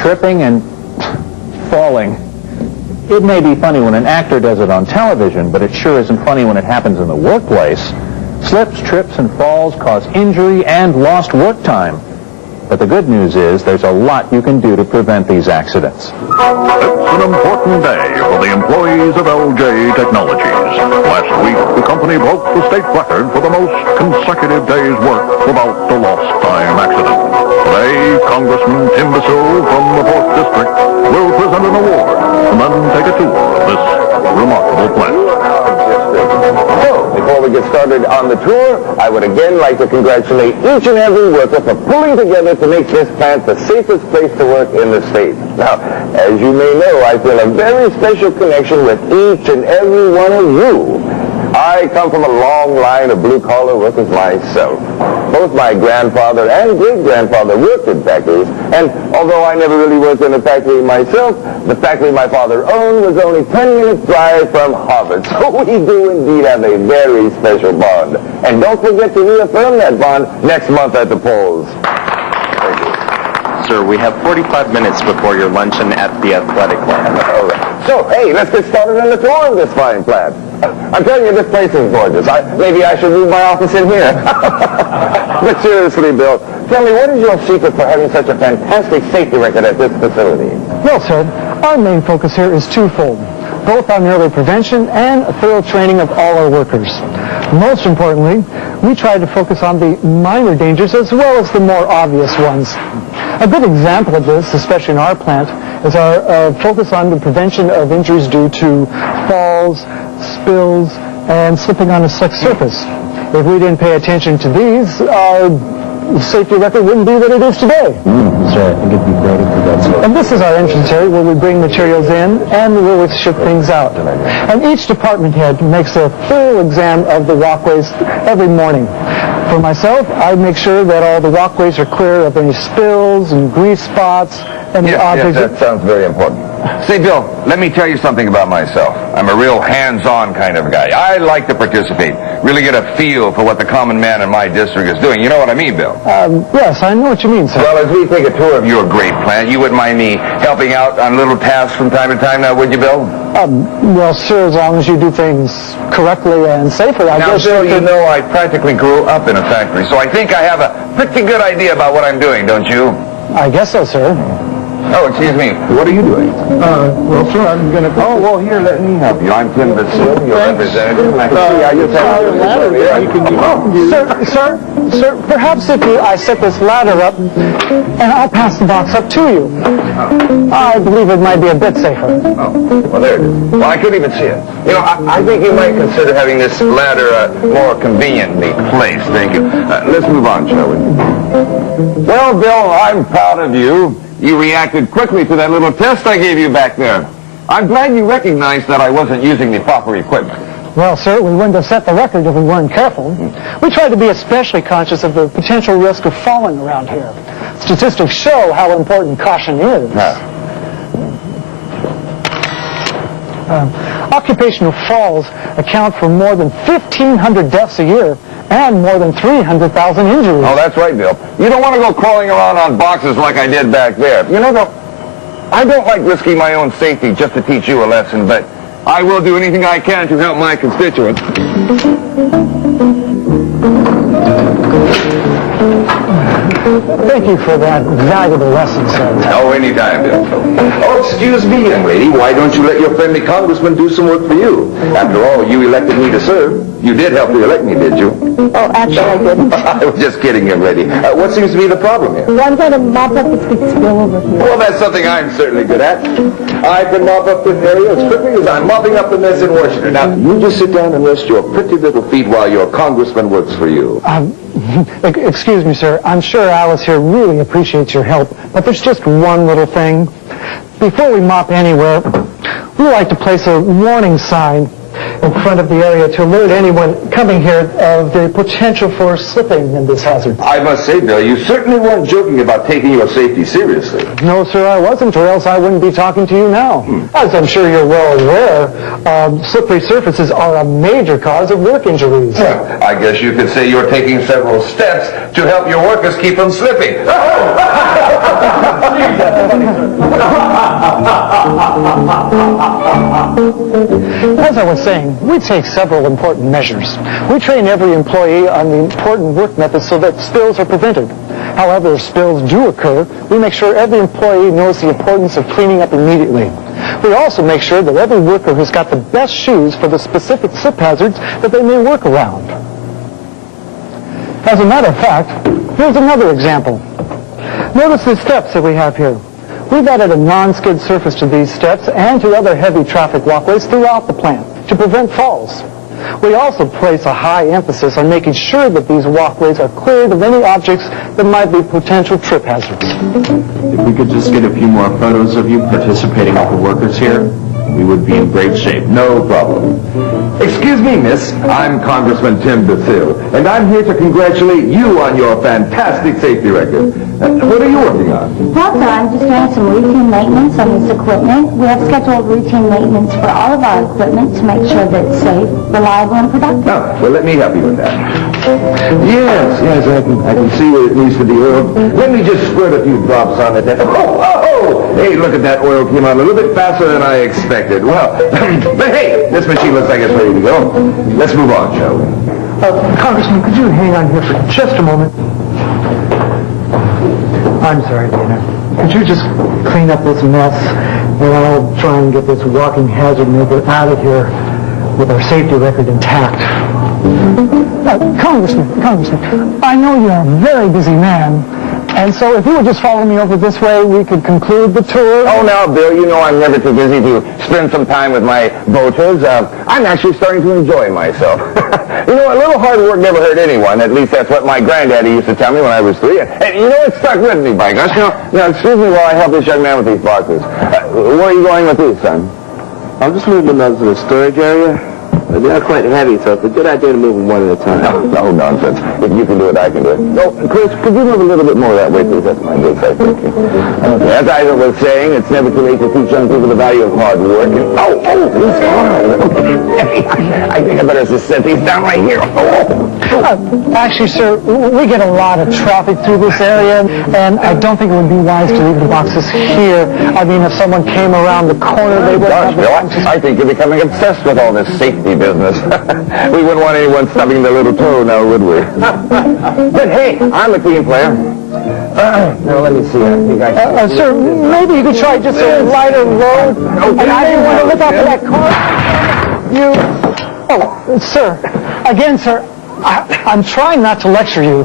tripping and falling. It may be funny when an actor does it on television, but it sure isn't funny when it happens in the workplace. Slips, trips, and falls cause injury and lost work time. But the good news is there's a lot you can do to prevent these accidents. It's an important day for the employees of LJ Technologies. Last week, the company broke the state record for the most consecutive days' work without a lost time accident. Today, Congressman Tim Bissell from the 4th District will present an award and then take a tour of this remarkable plant. So, before we get started on the tour, I would again like to congratulate each and every worker for pulling together to make this plant the safest place to work in the state. Now, as you may know, I feel a very special connection with each and every one of you. I come from a long line of blue-collar workers myself. Both my grandfather and great-grandfather worked in factories, and although I never really worked in a factory myself, the factory my father owned was only 10 minutes drive from Harvard. So we do indeed have a very special bond. And don't forget to reaffirm that bond next month at the polls. Sir, we have 45 minutes before your luncheon at the athletic club. All right. So, hey, let's get started on the tour of this fine plant. I'm telling you, this place is gorgeous. Maybe I should move my office in here. But seriously, Bill, tell me, what is your secret for having such a fantastic safety record at this facility? Well, sir, our main focus here is twofold, both on early prevention and a thorough training of all our workers. Most importantly, we try to focus on the minor dangers as well as the more obvious ones. A good example of this, especially in our plant, is our focus on the prevention of injuries due to falls, spills, and slipping on a slick surface. If we didn't pay attention to these, our safety record wouldn't be what it is today. Sir, I think it'd be great if we got some. And this is our entrance area where we bring materials in and where we ship things out. And each department head makes a thorough exam of the walkways every morning. For myself, I make sure that all the walkways are clear of any spills and grease spots and the objects. Yes, that sounds very important. Say, Bill, let me tell you something about myself. I'm a real hands-on kind of guy. I like to participate, really get a feel for what the common man in my district is doing. You know what I mean, Bill? Yes, I know what you mean, sir. Well, as we take a tour of your great plant, you wouldn't mind me helping out on little tasks from time to time now, would you, Bill? Well, sir, as long as you do things correctly and safely, I Now, guess... Bill, you know I practically grew up in a factory, so I think I have a pretty good idea about what I'm doing, don't you? I guess so, sir. Oh, excuse me. What are you doing? Well, sir, I'm going to... Oh, well, here, let me help you. I'm Tim Bissell, your representative. I can see how you Sir, perhaps if I set this ladder up, and I'll pass the box up to you. I believe it might be a bit safer. Oh, well, there it is. Well, I couldn't even see it. You know, I think you might consider having this ladder more conveniently placed. Thank you. Let's move on, shall we? Well, Bill, I'm proud of you. You reacted quickly to that little test I gave you back there. I'm glad you recognized that I wasn't using the proper equipment. Well, sir, we wouldn't have set the record if we weren't careful. We try to be especially conscious of the potential risk of falling around here. Statistics show how important caution is. Occupational falls account for more than 1,500 deaths a year and more than 300,000 injuries. Oh, that's right, Bill. You don't want to go crawling around on boxes like I did back there. You know, Bill, I don't like risking my own safety just to teach you a lesson, but I will do anything I can to help my constituents. Thank you for that valuable lesson, sir. Oh, anytime, Bill. Oh, excuse me, young lady. Why don't you let your friendly congressman do some work for you? After all, you elected me to serve. You did help to elect me, did you? Oh, actually, I didn't. I was just kidding, young lady. What seems to be the problem here? I'm going to mop up this big spill over here. Well, that's something I'm certainly good at. I can mop up this area as quickly as I'm mopping up the mess in Washington. Now, you just sit down and rest your pretty little feet while your congressman works for you. Excuse me, sir. I'm sure Alice here really appreciates your help, but there's just one little thing. Before we mop anywhere, we like to place a warning sign in front of the area to alert anyone coming here of the potential for slipping in this hazard. I must say, Bill, you certainly weren't joking about taking your safety seriously. No, sir, I wasn't, or else I wouldn't be talking to you now. As I'm sure you're well aware, slippery surfaces are a major cause of work injuries. Well, I guess you could say you're taking several steps to help your workers keep from slipping. As I was saying, we take several important measures. We train every employee on the important work methods so that spills are prevented. However, if spills do occur, we make sure every employee knows the importance of cleaning up immediately. We also make sure that every worker has got the best shoes for the specific slip hazards that they may work around. As a matter of fact, here's another example. Notice the steps that we have here. We've added a non-skid surface to these steps and to other heavy traffic walkways throughout the plant to prevent falls. We also place a high emphasis on making sure that these walkways are cleared of any objects that might be potential trip hazards. If we could just get a few more photos of you participating with the workers here, we would be in great shape. No problem. Excuse me, miss. I'm Congressman Tim DeSille, and I'm here to congratulate you on your fantastic safety record. What are you working on? Well, sir, I'm just doing some routine maintenance on this equipment. We have scheduled routine maintenance for all of our equipment to make sure that it's safe, reliable, and productive. Oh, well, let me help you with that. Yes, I can see where it needs to be oiled. Let me just squirt a few drops on it. Oh! Hey, look at that. Oil came out a little bit faster than I expected. Well, but hey, this machine looks like it's ready to go. Let's move on, shall we? Congressman, could you hang on here for just a moment? I'm sorry, Dana. Could you just clean up this mess, and I'll try and get this walking hazard maker out of here with our safety record intact. Congressman, I know you're a very busy man, and so if you would just follow me over this way, we could conclude the tour. Oh, now, Bill, you know I'm never too busy to spend some time with my voters. I'm actually starting to enjoy myself. You know, a little hard work never hurt anyone. At least that's what my granddaddy used to tell me when I was 3. And you know, it stuck with me, by gosh. Now, excuse me while I help this young man with these boxes. Where are you going with these, son? I'm just moving those to the storage area. But they're quite heavy, so it's a good idea to move them one at a time. No nonsense. If you can do it, I can do it. Oh, Chris, could you move a little bit more that way, please? That's my good side. Thank you. Okay, as I was saying, it's never too late to teach young people the value of hard work. And, these cars. Okay. I think I better just set these down right here. Actually, sir, we get a lot of traffic through this area, and I don't think it would be wise to leave the boxes here. I mean, if someone came around the corner, they would Gosh, Bill, I think you're becoming obsessed with all this safety business. We wouldn't want anyone stubbing their little toe now, would we? But hey, I'm a team player. Now, let me see. I think I sir, maybe you could try just a lighter load. And I didn't want to look out for that car. Sir. Again, sir, I'm trying not to lecture you.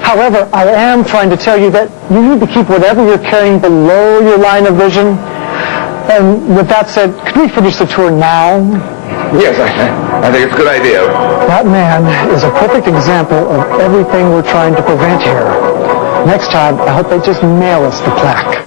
However, I am trying to tell you that you need to keep whatever you're carrying below your line of vision. And with that said, could we finish the tour now? Yes, I think it's a good idea. That man is a perfect example of everything we're trying to prevent here. Next time, I hope they just mail us the plaque.